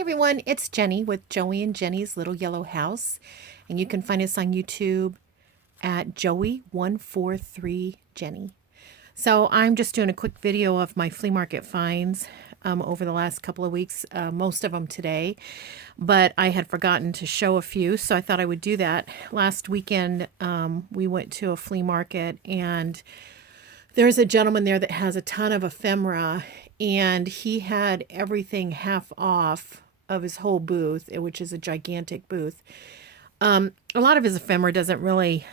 everyone, it's Jenny with Joey and Jenny's Little Yellow House, and you can find us on YouTube at Joey143Jenny. So I'm just doing a quick video of my flea market finds over the last couple of weeks, most of them today, but I had forgotten to show a few, so I thought I would do that. Last weekend we went to a flea market, and there's a gentleman there that has a ton of ephemera, and he had everything half off of his whole booth, which is a gigantic booth. A lot of his ephemera isn't really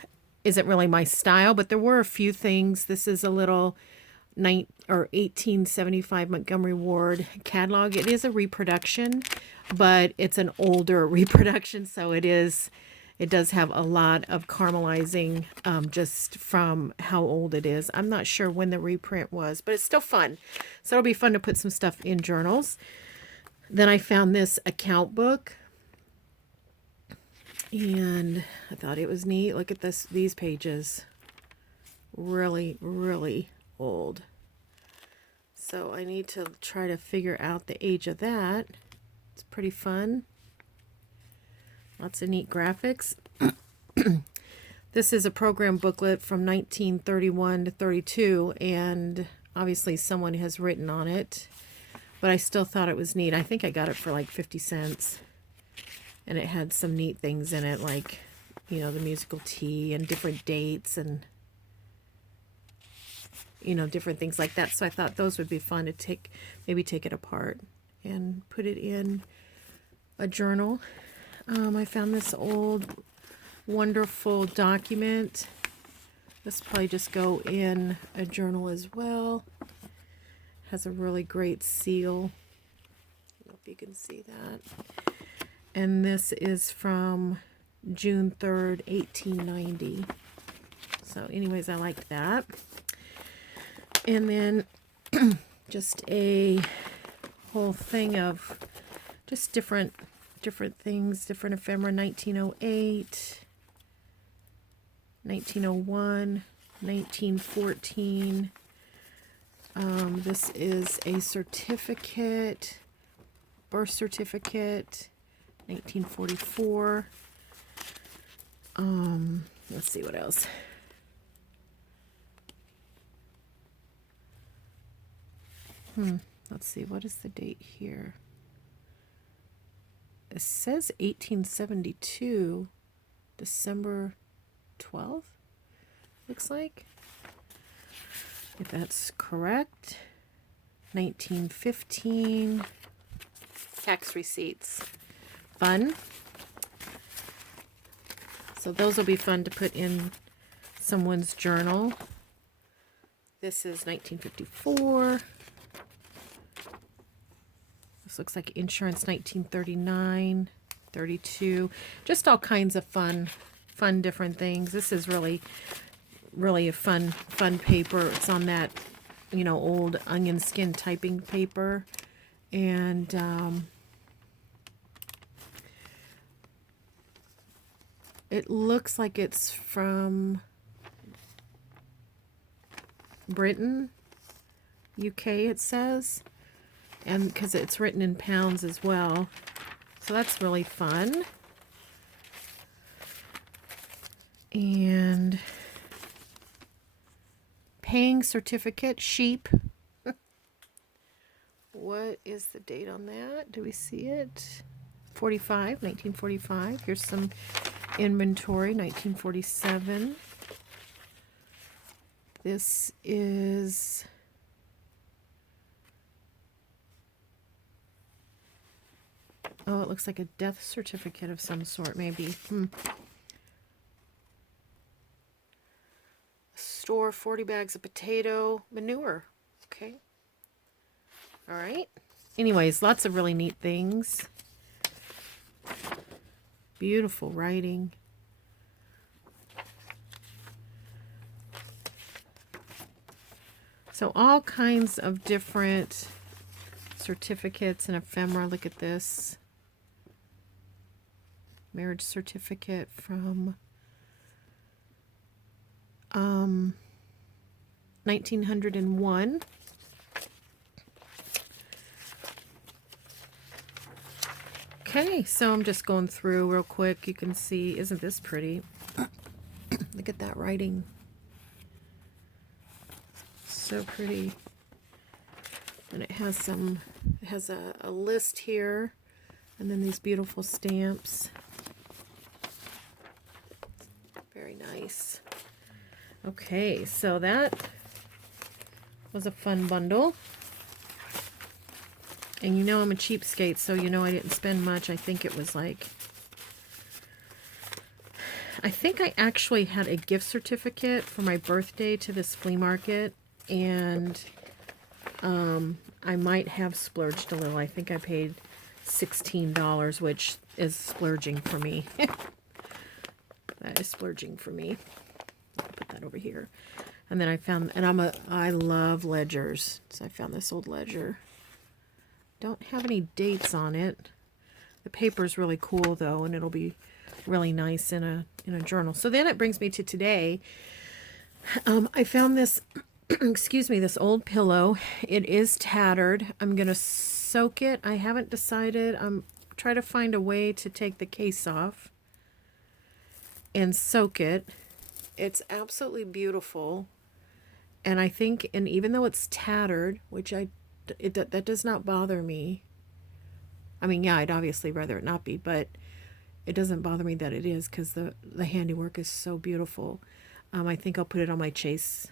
my style, but there were a few things. This is a little 1875 Montgomery Ward catalog. It is a reproduction, but it's an older reproduction, so it does have a lot of caramelizing just from how old it is. I'm not sure when the reprint was, but it's still fun. So it'll be fun to put some stuff in journals. Then I found this account book, and I thought it was neat. Look at these pages. Really, really old. So I need to try to figure out the age of that. It's pretty fun. Lots of neat graphics. This is a program booklet from 1931 to 32, and obviously someone has written on it, but I still thought it was neat. I think I got it for like 50 cents, and it had some neat things in it, like, you know, the musical tea and different dates and, you know, different things like that. So I thought those would be fun to maybe take it apart and put it in a journal. I found this old, wonderful document. This will probably just go in a journal as well. Has a really great seal. I don't know if you can see that. And this is from June 3rd, 1890. So anyways, I liked that. And then just a whole thing of just different things, different ephemera. 1908, 1901, 1914. This is a certificate, birth certificate, 1944. Let's see what else. Let's see, what is the date here? It says 1872, December 12th, looks like. If that's correct. 1915. Tax receipts. Fun. So those will be fun to put in someone's journal. This is 1954. This looks like insurance, 1939, 32. Just all kinds of fun different things. This is really a fun paper. It's on that, you know, old onion skin typing paper, and it looks like it's from Britain, UK, it says. And because it's written in pounds as well. So that's really fun. And paying certificate, sheep. What is the date on that? Do we see it? 1945. Here's some inventory, 1947. This is... oh, it looks like a death certificate of some sort, maybe. Store 40 bags of potato manure. Okay. All right. Anyways, lots of really neat things. Beautiful writing. So all kinds of different certificates and ephemera. Look at this. Marriage certificate from 1901. Okay, so I'm just going through real quick. You can see, isn't this pretty? Look at that writing. So pretty. And it has some, it has a list here, and then these beautiful stamps. Very nice. Okay, so that was a fun bundle. And you know I'm a cheapskate, so you know I didn't spend much. I think it was like, I think I actually had a gift certificate for my birthday to this flea market, and I might have splurged a little. I think I paid $16, which is splurging for me. That is splurging for me. I'll put that over here. And then I found, and I love ledgers, so I found this old ledger. Don't have any dates on it. The paper's really cool though, and it'll be really nice in a journal. So then it brings me to today. I found this, excuse me, this old pillow. It is tattered. I'm gonna soak it. I haven't decided. I'm trying to find a way to take the case off and soak it. It's absolutely beautiful. And I think, and even though it's tattered, which that does not bother me. I mean, yeah, I'd obviously rather it not be, but it doesn't bother me that it is, because the handiwork is so beautiful. I think I'll put it on my chase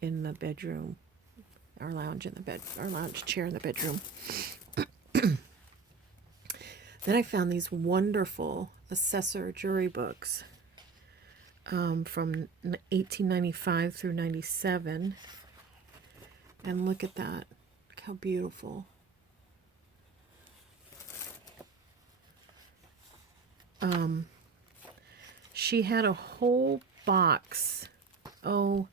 in the bedroom, our lounge chair in the bedroom. Then I found these wonderful assessor jury books from 1895 through 97. And look at that. Look how beautiful. She had a whole box. Oh,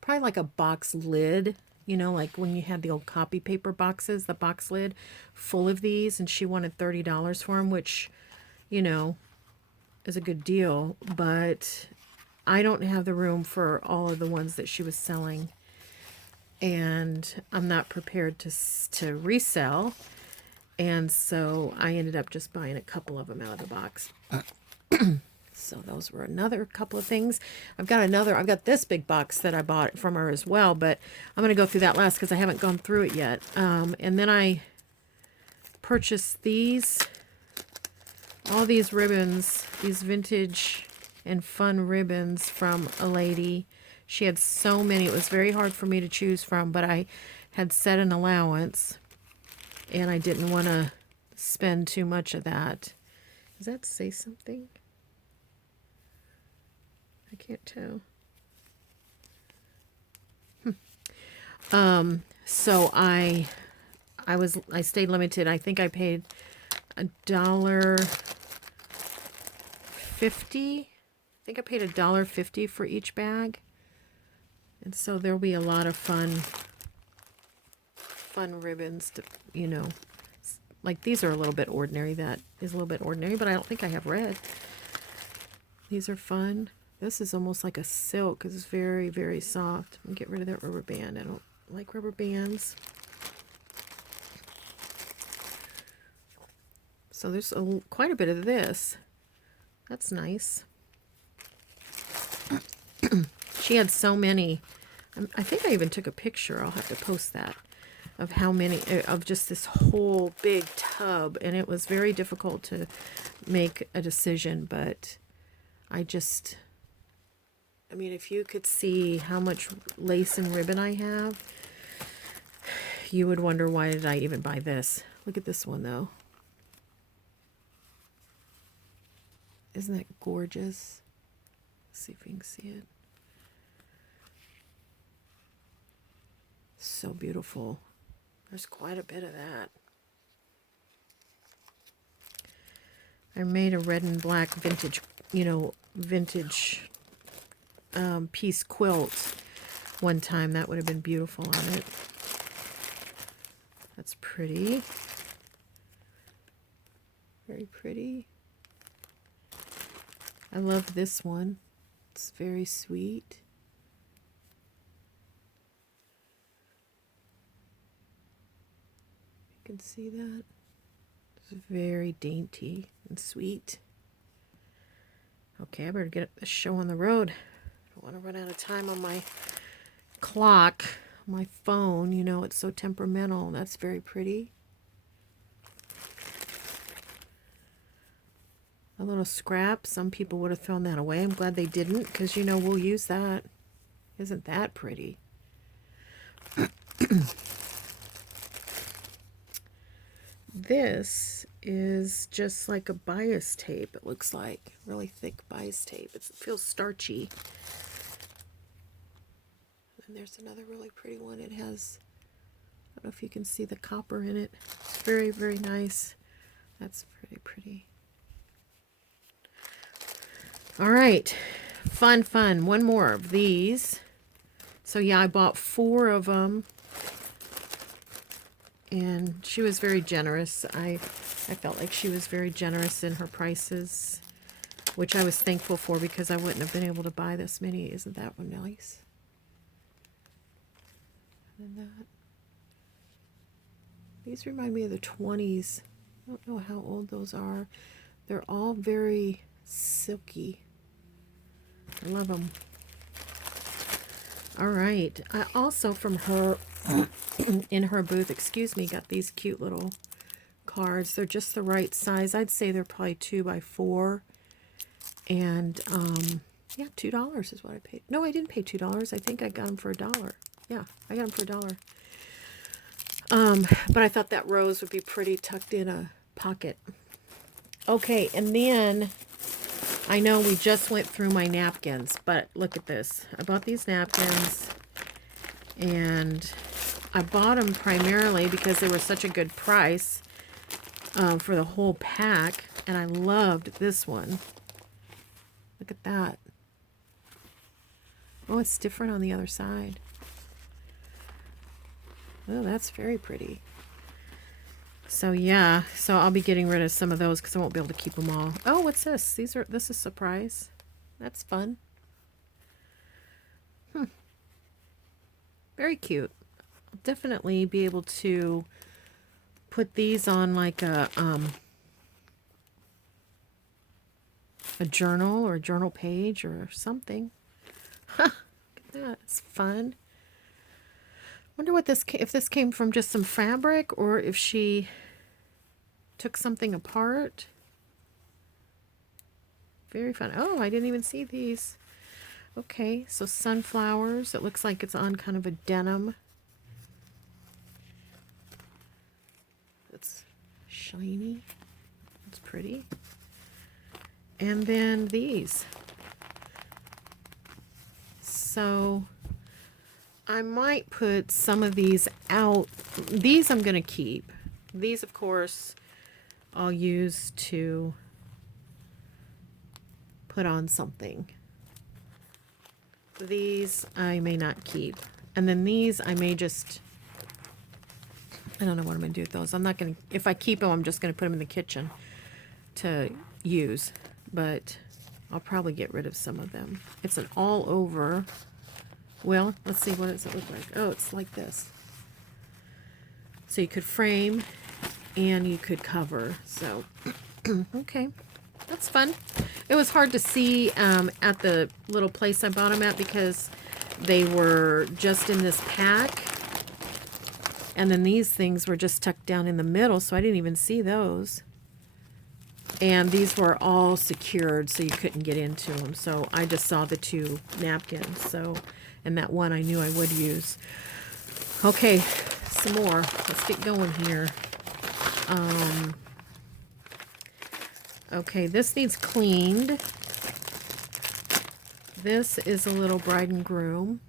probably like a box lid. You know, like when you had the old copy paper boxes, the box lid full of these. And she wanted $30 for them, which, you know, is a good deal. But I don't have the room for all of the ones that she was selling. And I'm not prepared to resell. And so I ended up just buying a couple of them out of the box. So those were another couple of things. I've got this big box that I bought from her as well, but I'm going to go through that last because I haven't gone through it yet. And then I purchased all these ribbons, these vintage and fun ribbons from a lady. She had so many. It was very hard for me to choose from, but I had set an allowance, and I didn't want to spend too much of that. Does that say something? I can't tell. So I stayed limited. I think I paid $1.50. I think I paid $1.50 for each bag. And so there'll be a lot of fun ribbons to, you know, like these are a little bit ordinary. That is a little bit ordinary, but I don't think I have red. These are fun. This is almost like a silk because it's very, very soft. I'm gonna get rid of that rubber band. I don't like rubber bands. So there's quite a bit of this. That's nice. She had so many. I think I even took a picture. I'll have to post that, of how many, of just this whole big tub. And it was very difficult to make a decision, but I mean, if you could see how much lace and ribbon I have, you would wonder, why did I even buy this? Look at this one, though. Isn't that gorgeous? Let's see if we can see it. So beautiful. There's quite a bit of that. I made a red and black vintage, piece quilt one time. That would have been beautiful on it. That's pretty. Very pretty. I love this one. It's very sweet. You can see that. It's very dainty and sweet. Okay, I better get the show on the road. I don't want to run out of time on my clock, my phone. You know, it's so temperamental. That's very pretty. A little scrap. Some people would have thrown that away. I'm glad they didn't, because, you know, we'll use that. Isn't that pretty? This is just like a bias tape, it looks like. Really thick bias tape. It feels starchy. And there's another really pretty one. It has, I don't know if you can see the copper in it. It's very, very nice. That's pretty pretty. All right. Fun, fun. One more of these. So yeah, I bought 4 of them. And she was very generous. I felt like she was very generous in her prices, which I was thankful for because I wouldn't have been able to buy this many. Isn't that one nice? And that. These remind me of the 20s. I don't know how old those are. They're all very silky. I love them. All right. I also, from her, in her booth, excuse me, got these cute little cards. They're just the right size. I'd say they're probably 2 by 4. And, yeah, $2 is what I paid. No, I didn't pay $2. I think I got them for $1. Yeah, I got them for $1. But I thought that rose would be pretty tucked in a pocket. Okay, and then I know we just went through my napkins, but look at this. I bought these napkins, and I bought them primarily because they were such a good price for the whole pack, and I loved this one. Look at that. Oh, it's different on the other side. Oh, that's very pretty. So yeah, so I'll be getting rid of some of those because I won't be able to keep them all. Oh, what's this? This is surprise. That's fun. Very cute. I'll definitely be able to put these on like a journal or a journal page or something. Look at that. It's fun. Wonder what if this came from just some fabric or if she took something apart. Very fun. Oh, I didn't even see these. Okay, so sunflowers. It looks like it's on kind of a denim. It's shiny. It's pretty. And then these. So I might put some of these out. These I'm going to keep. These, of course, I'll use to put on something. These I may not keep. And then these I may just, I don't know what I'm going to do with those. I'm not going to, if I keep them, I'm just going to put them in the kitchen to use. But I'll probably get rid of some of them. It's an all over. Well, let's see, what does it look like? Oh, it's like this. So you could frame and you could cover. So, okay, that's fun. It was hard to see at the little place I bought them at because they were just in this pack. And then these things were just tucked down in the middle, so I didn't even see those. And these were all secured, so you couldn't get into them. So I just saw the 2 napkins. So, and that one I knew I would use. Okay, some more. Let's get going here. Okay, this needs cleaned. This is a little bride and groom.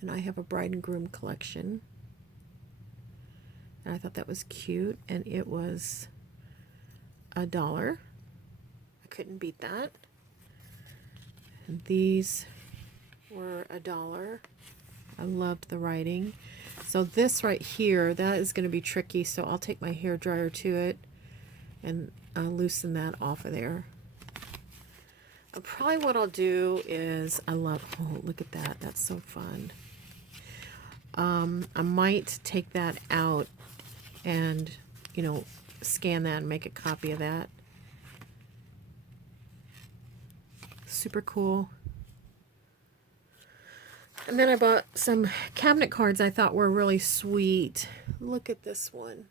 And I have a bride and groom collection. And I thought that was cute. And it was $1. I couldn't beat that. And these were $1. I loved the writing. So this right here, that is going to be tricky. So I'll take my hair dryer to it and loosen that off of there. Probably what I'll do is, oh, look at that. That's so fun. I might take that out and, you know, scan that and make a copy of that. Super cool. And then I bought some cabinet cards I thought were really sweet. Look at this one.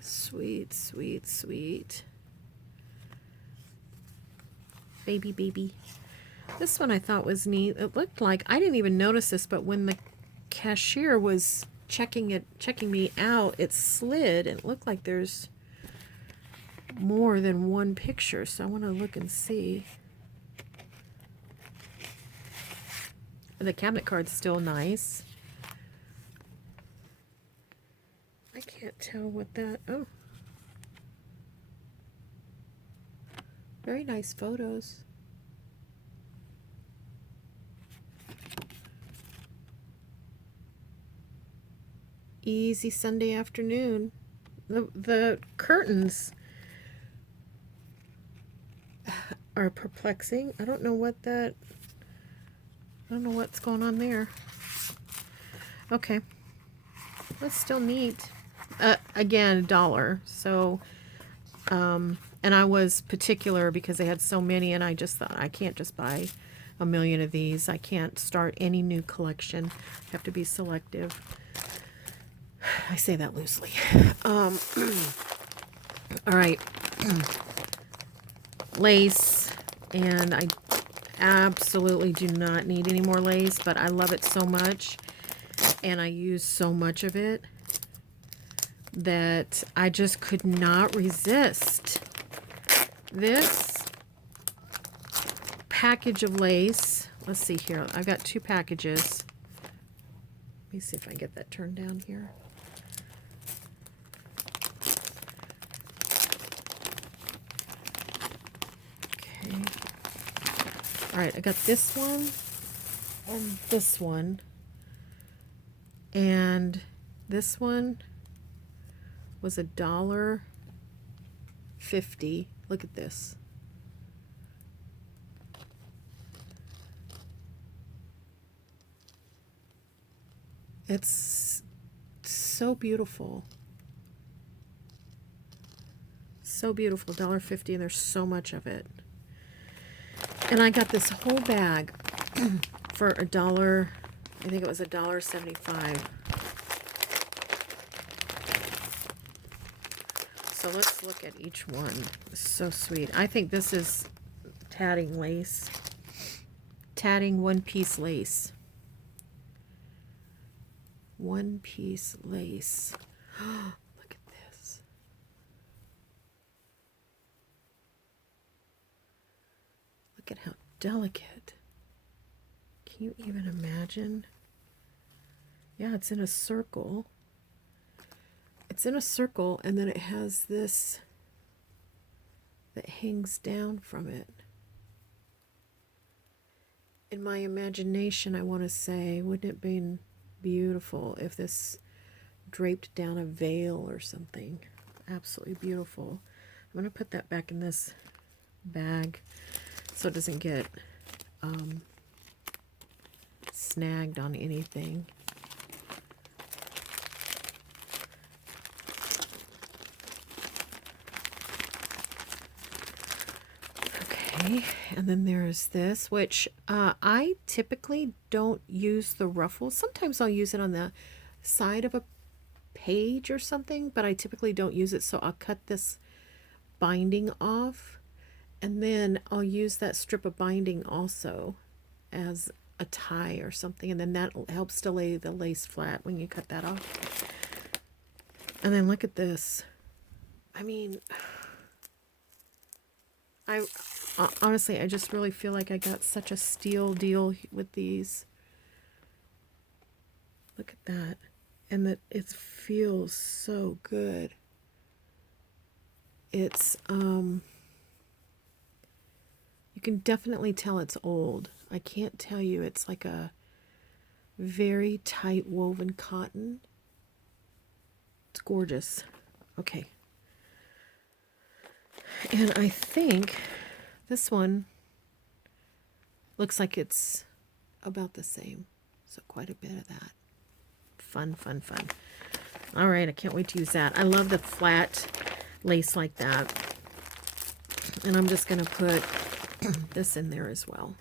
Sweet, sweet, sweet. Baby, baby. This one I thought was neat. It looked like, I didn't even notice this, but when the cashier was checking me out, it slid and it looked like there's more than one picture. So I want to look and see. The cabinet card's still nice. I can't tell what that, oh. Very nice photos. Easy Sunday afternoon. The curtains are perplexing. I don't know what that, I don't know what's going on there. Okay. That's still neat. Again, $1. So, and I was particular because they had so many, and I just thought, I can't just buy a million of these. I can't start any new collection. I have to be selective. I say that loosely. All right. Lace, and I absolutely do not need any more lace, but I love it so much, and I use so much of it that I just could not resist this package of lace. Let's see here. I've got 2 packages. Let me see if I can get that turned down here. Okay. All right, I got this one and this one. And this one was $1.50. Look at this. It's so beautiful. So beautiful. $1.50, and there's so much of it. And I got this whole bag for $1. I think it was $1.75. So let's look at each one. It's so sweet. I think this is tatting lace. Tatting one-piece lace. One-piece lace. Look at this. Look at how delicate. Can you even imagine? Yeah, it's in a circle. It's in a circle, and then it has this that hangs down from it. In my imagination, I want to say, wouldn't it be beautiful if this draped down a veil or something? Absolutely beautiful. I'm going to put that back in this bag so it doesn't get snagged on anything. And then there's this, which I typically don't use the ruffles. Sometimes I'll use it on the side of a page or something, but I typically don't use it. So I'll cut this binding off, and then I'll use that strip of binding also as a tie or something, and then that helps to lay the lace flat when you cut that off. And then look at this. I mean, honestly, I just really feel like I got such a steal deal with these. Look at that. And that it feels so good. It's, you can definitely tell it's old. I can't tell you. It's like a very tight woven cotton. It's gorgeous. Okay. And I think this one looks like it's about the same. So quite a bit of that. Fun, fun, fun. All right, I can't wait to use that. I love the flat lace like that. And I'm just going to put this in there as well.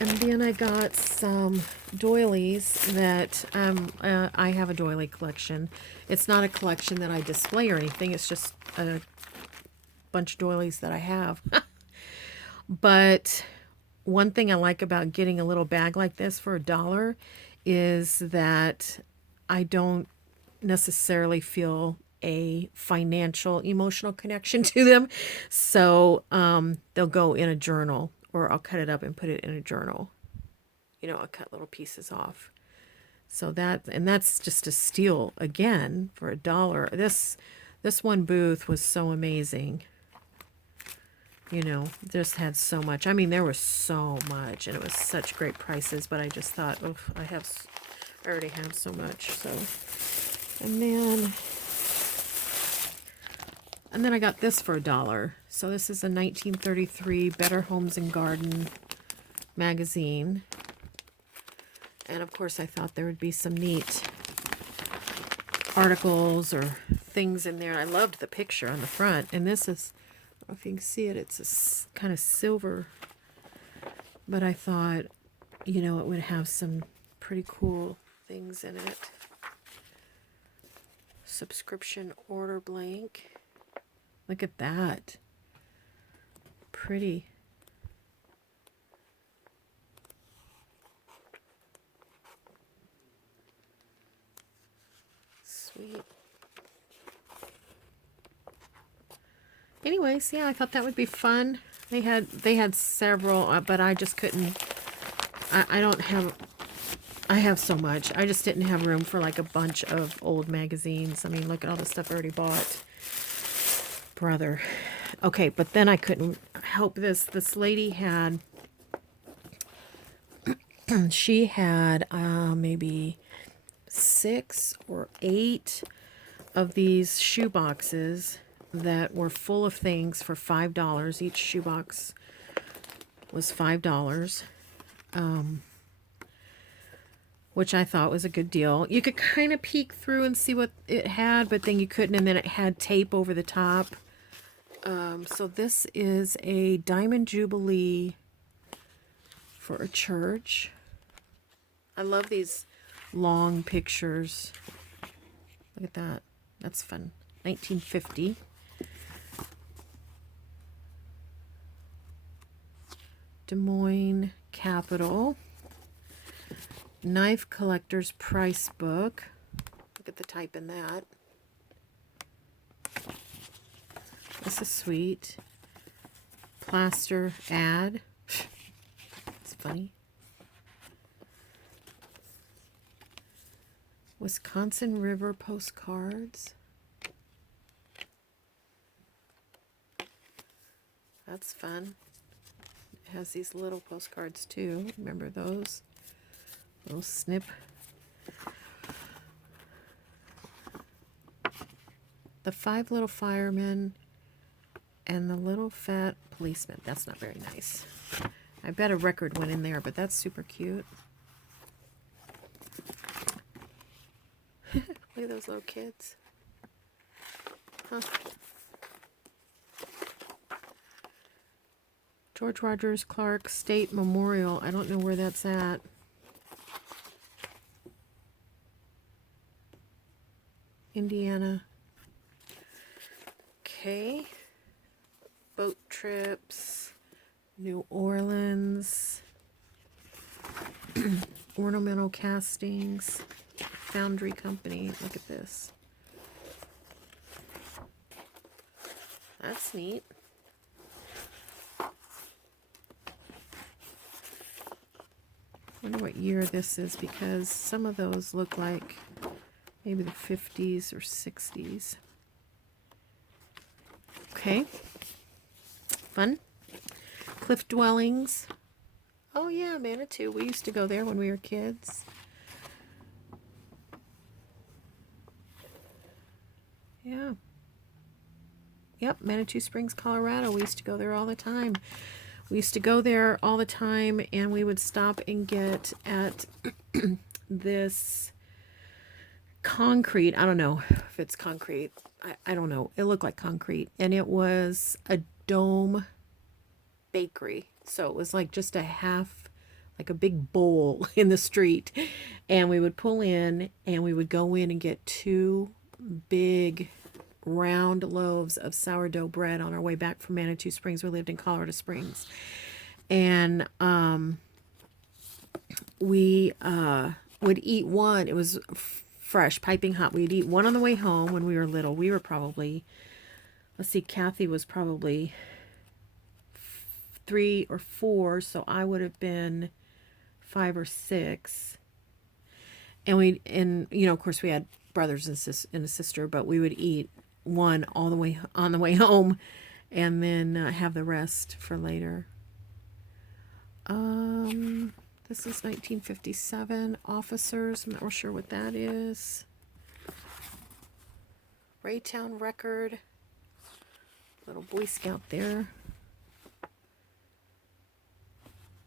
And then I got some doilies that I have a doily collection. It's not a collection that I display or anything. It's just a bunch of doilies that I have. But one thing I like about getting a little bag like this for $1 is that I don't necessarily feel a financial, emotional connection to them. So they'll go in a journal, or I'll cut it up and put it in a journal. You know, I'll cut little pieces off. So that's just a steal again for $1. This one booth was so amazing. You know, just had so much. I mean, there was so much, and it was such great prices. But I just thought, oh, I already have so much. So, and then I got this for $1. So this is a 1933 Better Homes and Garden magazine. And of course, I thought there would be some neat articles or things in there. I loved the picture on the front. And this is, I don't know if you can see it, it's a kind of silver. But I thought, you know, it would have some pretty cool things in it. Subscription order blank. Look at that. Pretty. Sweet. Anyways, yeah, I thought that would be fun. They had several, but I just couldn't. I have so much. I just didn't have room for like a bunch of old magazines. I mean, look at all the stuff I already bought. Brother. Okay, but then I couldn't help this. This lady had, she had maybe 6 or 8 of these shoe boxes that were full of things for $5. Each shoebox was $5. Which I thought was a good deal. You could kind of peek through and see what it had, but then you couldn't, and then it had tape over the top. So this is a Diamond Jubilee for a church. I love these long pictures. Look at that. That's fun. 1950. Des Moines Capitol. Knife Collector's Price Book. Look at the type in that. This is sweet. Plaster ad. It's funny. Wisconsin River postcards. That's fun. It has these little postcards too. Remember those? Little snip. The 5 Little Firemen and the Little Fat Policeman. That's not very nice. I bet a record went in there, but that's super cute. Look at those little kids. Huh. George Rogers Clark State Memorial. I don't know where that's at. Indiana. Okay. Boat trips. New Orleans. Ornamental castings. Foundry Company. Look at this. That's neat. I wonder what year this is, because some of those look like maybe the 50s or 60s. Okay. Fun. Cliff Dwellings. Oh yeah, Manitou. We used to go there when we were kids. Yeah. Yep, Manitou Springs, Colorado. We used to go there all the time. We used to go there all the time, and we would stop and get at this concrete. I don't know if it's concrete. I don't know. It looked like concrete. And it was a dome bakery. So it was like just a half, like a big bowl in the street. And we would pull in and we would go in and get 2 big round loaves of sourdough bread on our way back from Manitou Springs. We lived in Colorado Springs. And we would eat one. It was fresh, piping hot. We'd eat one on the way home when we were little. We were probably, let's see, Kathy was probably 3 or 4, so I would have been 5 or 6. And you know, of course, we had brothers and a sister, but we would eat one all the way on the way home, and then have the rest for later. This is 1957. Officers. I'm not real sure what that is. Raytown record. Little Boy Scout there.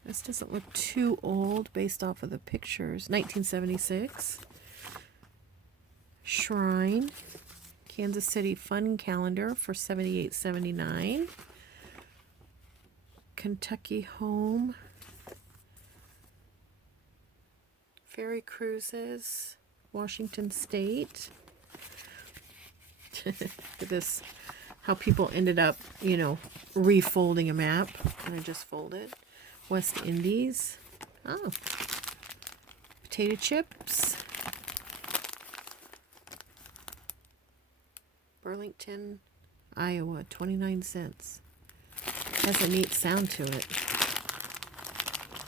This doesn't look too old based off of the pictures. 1976. Shrine. Kansas City Fun Calendar for $78.79. Kentucky Home. Ferry Cruises. Washington State. Look at this. How people ended up, you know, refolding a map. And I just folded. West Indies. Oh. Potato chips. Burlington, Iowa, 29 cents. Has a neat sound to it.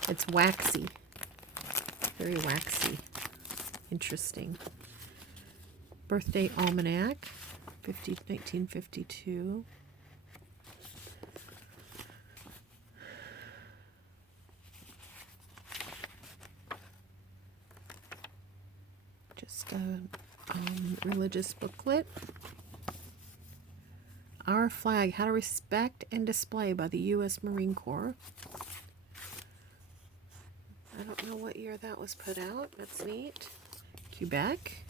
It's waxy. Very waxy. Interesting. Birthday Almanac, 1952. Just a religious booklet. Our flag, how to respect and display by the U.S. Marine Corps. I don't know what year that was put out. That's neat. Quebec.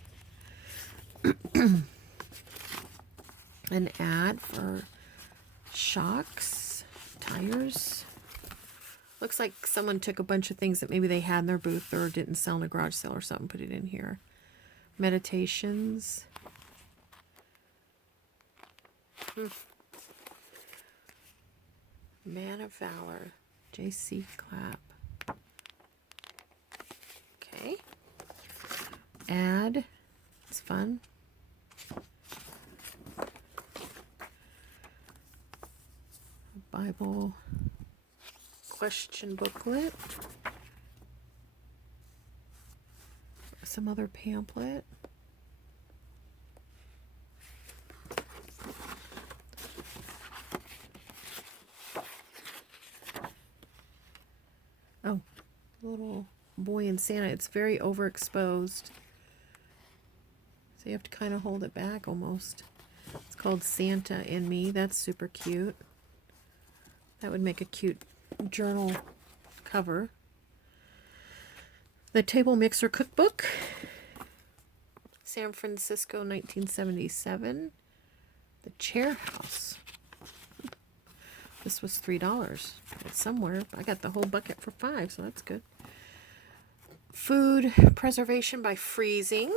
An ad for shocks, tires. Looks like someone took a bunch of things that maybe they had in their booth or didn't sell in a garage sale or something, put it in here. Meditations. Man of Valor. J.C. Clapp. Okay. Ad. It's fun. Bible question booklet. Some other pamphlet. Oh, little boy in Santa. It's very overexposed. So you have to kind of hold it back almost. It's called Santa and Me. That's super cute. That would make a cute journal cover. The Table Mixer Cookbook. San Francisco, 1977. The Chair House. This was $3. It's somewhere. I got the whole bucket for $5, so that's good. Food preservation by freezing.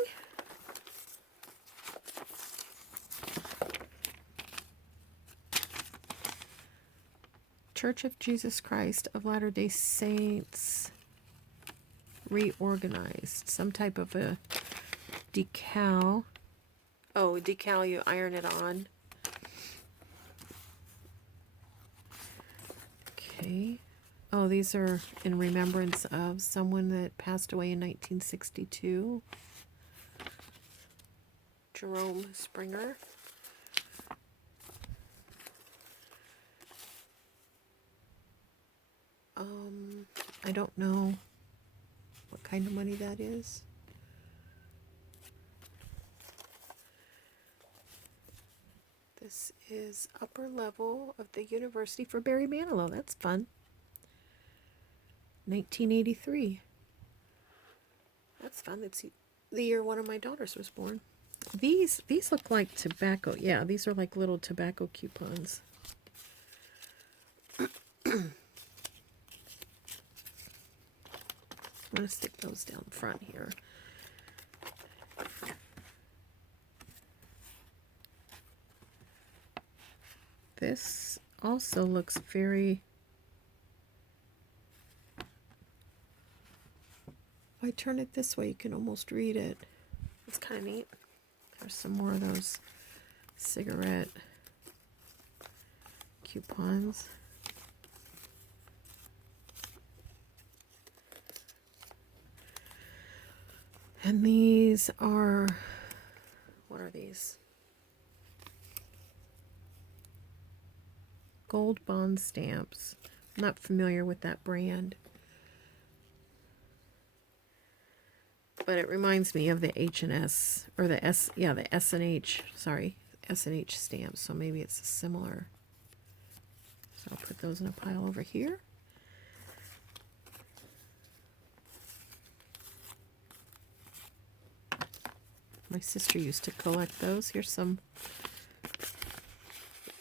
Church of Jesus Christ of Latter-day Saints reorganized. Some type of a decal. Oh, decal, you iron it on. Okay. Oh, these are in remembrance of someone that passed away in 1962. Jerome Springer. I don't know what kind of money that is. This is upper level of the University for Barry Manilow. That's fun. 1983. That's fun. That's the year one of my daughters was born. These look like tobacco. Yeah, these are like little tobacco coupons. I'm going to stick those down front here. This also looks very... If I turn it this way, you can almost read it. It's kind of neat. There's some more of those cigarette coupons. And these are, what are these? Gold bond stamps. I'm not familiar with that brand. But it reminds me of the H&S, or the the S&H, sorry, S&H stamps. So maybe it's similar. So I'll put those in a pile over here. My sister used to collect those. Here's some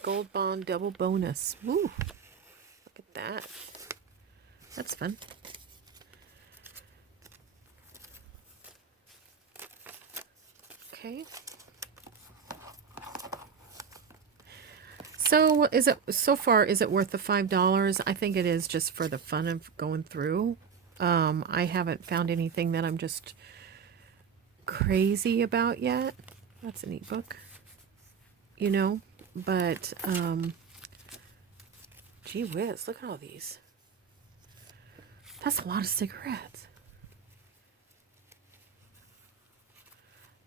gold bond double bonus. Woo! Look at that. That's fun. Okay. So is it, so far, is it worth the $5? I think it is, just for the fun of going through. I haven't found anything that I'm just crazy about yet. That's a neat book, you know, but gee whiz, look at all these. That's a lot of cigarettes.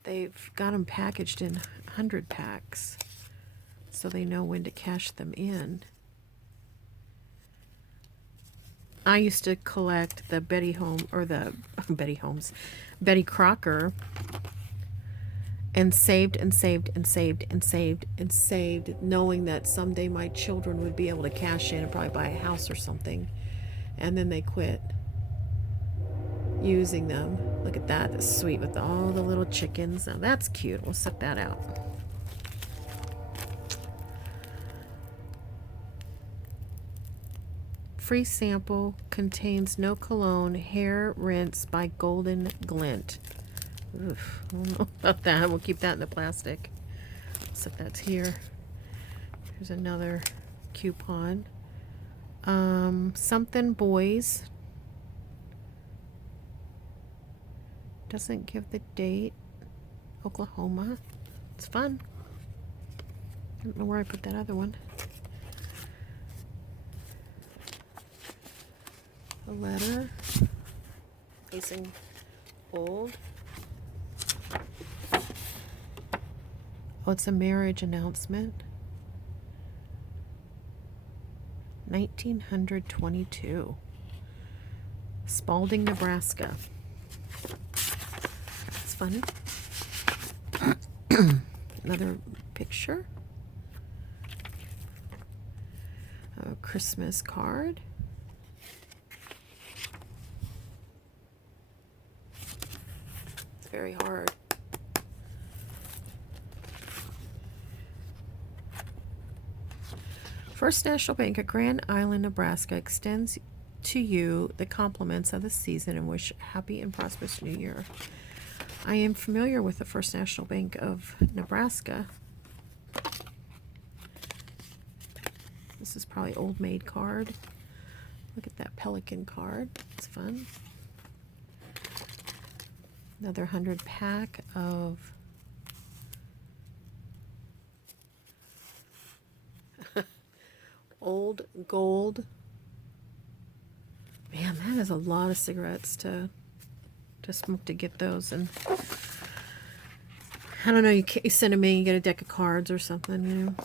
They've got them packaged in 100 packs, so they know when to cash them in. I used to collect the Betty Crocker, and saved and saved and saved and saved and saved, knowing that someday my children would be able to cash in and probably buy a house or something. And then they quit using them. Look at that. That's sweet with all the little chickens. Now that's cute. We'll set that out. Free sample contains no cologne, hair rinse by Golden Glint. Oof, I don't know about that. We'll keep that in the plastic. Set that here. Here's another coupon. Something Boys. Doesn't give the date. Oklahoma. It's fun. I don't know where I put that other one. A letter. Facing old. Oh, it's a marriage announcement. 1922. Spalding, Nebraska. It's funny. Another picture. A Christmas card. It's very hard. First National Bank of Grand Island, Nebraska extends to you the compliments of the season and wish happy and prosperous New Year. I am familiar with the First National Bank of Nebraska. This is probably old maid card. Look at that pelican card. It's fun. Another 100 pack of old gold. Man, that is a lot of cigarettes to smoke to get those. And I don't know, you send them in, you get a deck of cards or something, you know.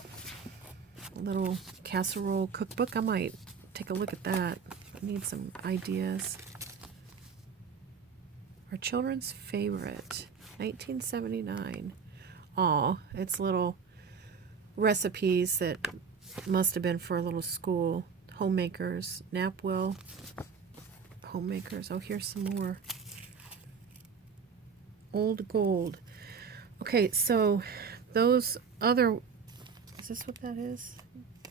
A little casserole cookbook. I might take a look at that. I need some ideas. Our children's favorite, 1979. Aw, it's little recipes that must have been for a little school. Homemakers, Napwell Homemakers. Oh, here's some more. Old gold. Okay, so those other, is this what that is?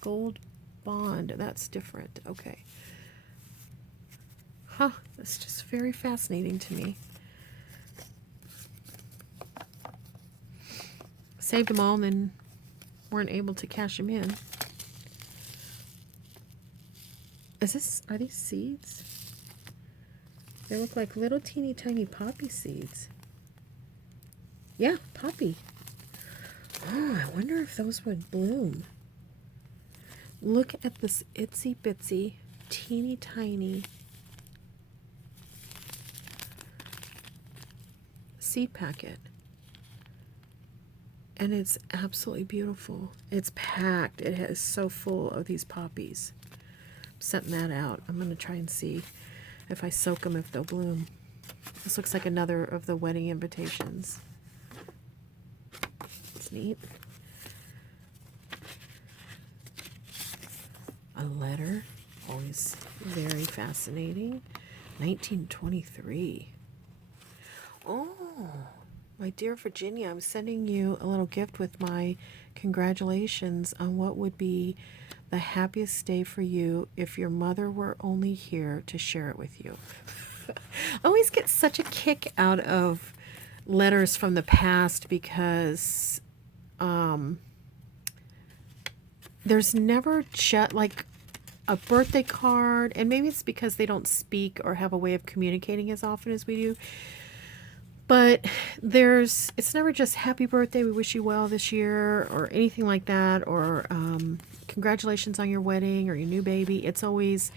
Gold bond. That's different. Okay. Huh. That's just very fascinating to me. Saved them all and then weren't able to cash them in. Are these seeds? They look like little teeny tiny poppy seeds. Yeah, poppy. Oh, I wonder if those would bloom. Look at this itsy bitsy, teeny tiny seed packet. And it's absolutely beautiful. It's packed. It is so full of these poppies. I'm setting that out. I'm going to try and see if I soak them, if they'll bloom. This looks like another of the wedding invitations. It's neat. A letter, always very fascinating. 1923. Oh, my dear Virginia, I'm sending you a little gift with my congratulations on what would be the happiest day for you if your mother were only here to share it with you. I always get such a kick out of letters from the past because there's never like a birthday card, and maybe it's because they don't speak or have a way of communicating as often as we do. But it's never just happy birthday, we wish you well this year, or anything like that, or congratulations on your wedding or your new baby. It's always,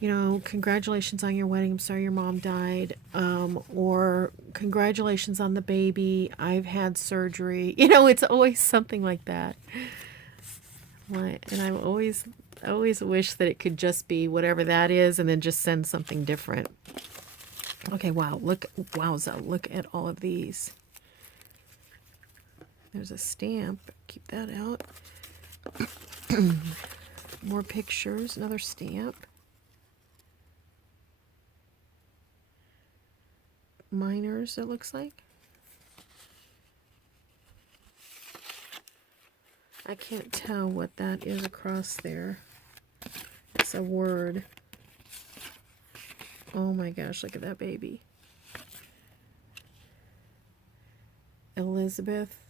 congratulations on your wedding, I'm sorry your mom died, or congratulations on the baby, I've had surgery. It's always something like that. And I always wish that it could just be whatever that is and then just send something different. Okay, wow, wowza, look at all of these. There's a stamp, keep that out. More pictures, another stamp. Minors, it looks like. I can't tell what that is across there. It's a word. Oh my gosh, look at that baby. Elizabeth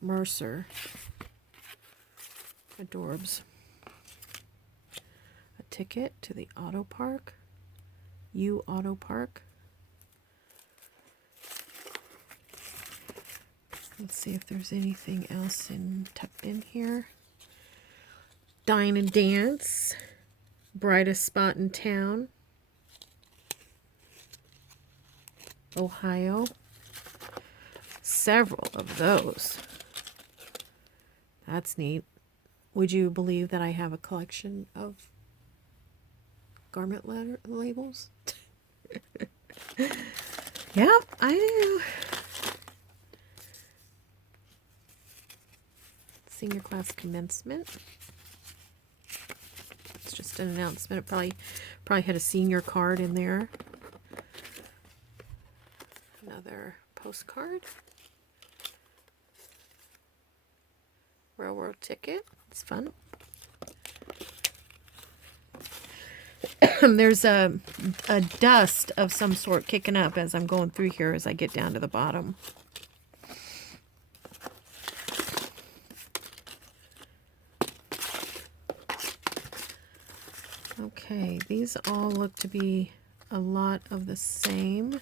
Mercer. Adorbs. A ticket to the auto park. Auto Park. Let's see if there's anything else tucked in here. Dine and Dance. Brightest spot in town. Ohio. Several of those. That's neat. Would you believe that I have a collection of garment labels? Yeah, I do. Senior class commencement. It's just an announcement. It probably had a senior card in there. Another postcard. Railroad ticket. It's fun. There's a dust of some sort kicking up as I'm going through here as I get down to the bottom. Okay, these all look to be a lot of the same.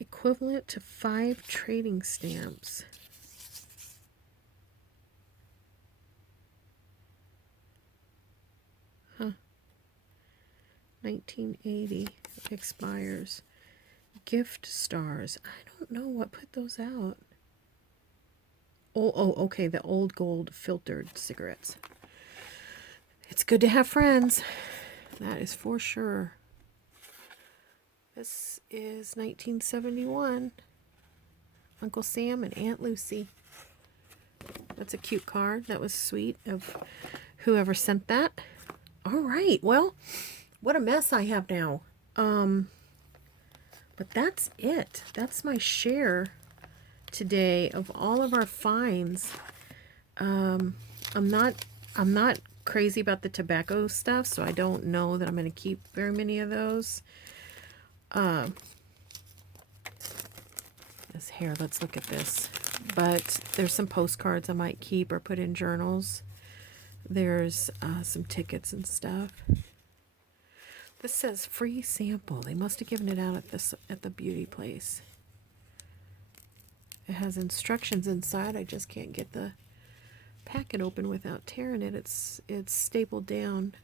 Equivalent to 5 trading stamps. Huh. 1980 expires. Gift stars. I don't know what put those out. Oh, okay, the old gold filtered cigarettes. It's good to have friends. That is for sure. This is 1971. Uncle Sam and Aunt Lucy. That's a cute card. That was sweet of whoever sent that. All right, well, what a mess I have now. But that's it. That's my share today of all of our finds. I'm not crazy about the tobacco stuff, so I don't know that I'm going to keep very many of those. This hair, let's look at this. But there's some postcards I might keep or put in journals. There's some tickets and stuff. This says free sample. They must have given it out at the beauty place. It has instructions inside. I just can't get the packet open without tearing it. It's stapled down.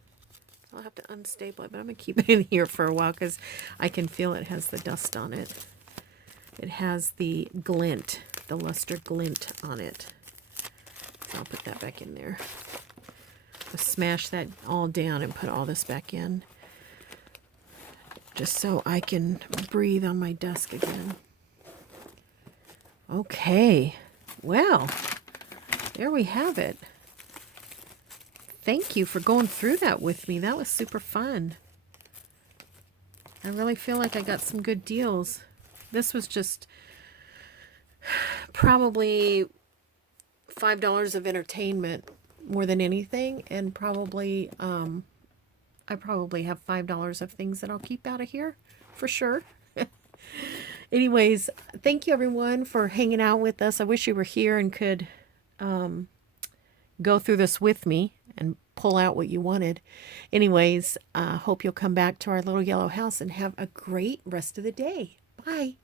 I'll have to unstaple it, but I'm going to keep it in here for a while because I can feel it has the dust on it. It has the glint, the luster glint on it. So I'll put that back in there. I'll smash that all down and put all this back in, just so I can breathe on my desk again. Okay, well, there we have it. Thank you for going through that with me. That was super fun. I really feel like I got some good deals. This was just probably $5 of entertainment more than anything, and probably I probably have $5 of things that I'll keep out of here for sure. Anyways, thank you everyone for hanging out with us. I wish you were here and could go through this with me and pull out what you wanted. Anyways, hope you'll come back to our little yellow house and have a great rest of the day. Bye.